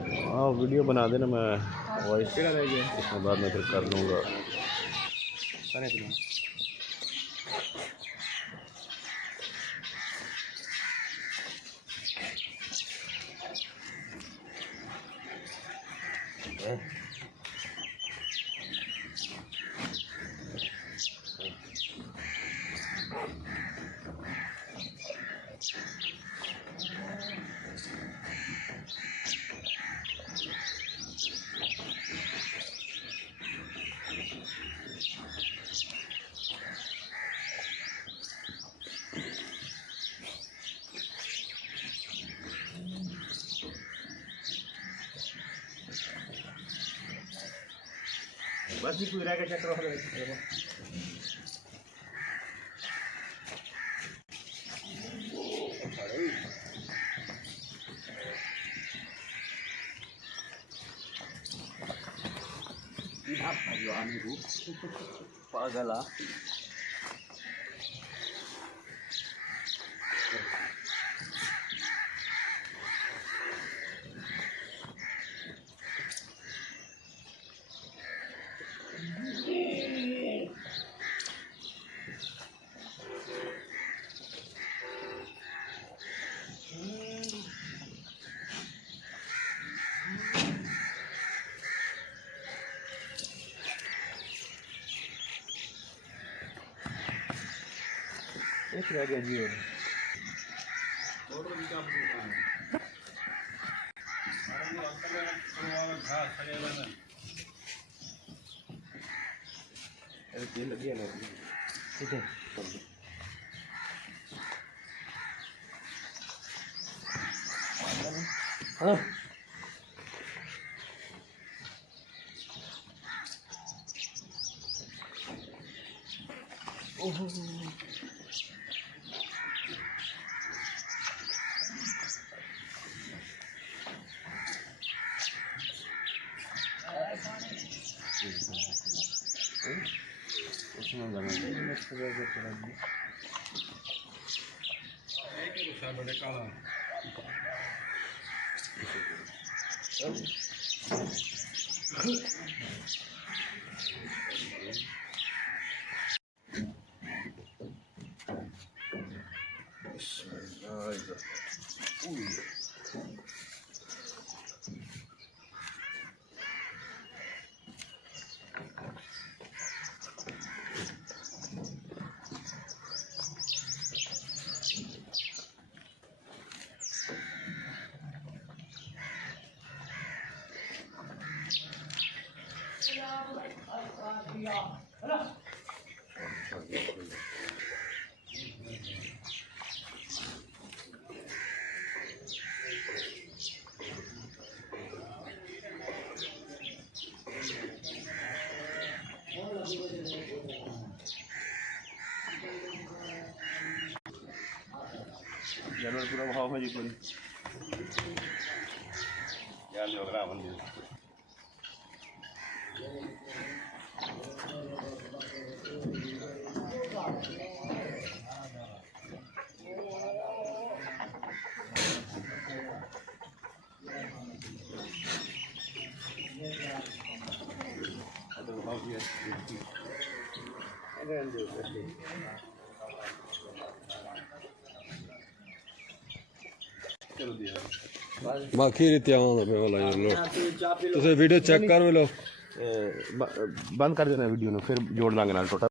हाँ वीडियो बना देना, मैं वॉइस इसमें बाद में फिर कर लूँगा। बस भी कोई रह गया चक्कर वाला पागल एक रह गया जी लगी है ठीक है। हाँ ओहो जानवर पूरा भाव में जी कोई यार लोग रावण जी तो भाव जी बाकी ध्यान वाला लो तुम वीडियो चेक कर लो बंद कर देना वीडियो ने फिर जोड़ लांगे नाल टोटल।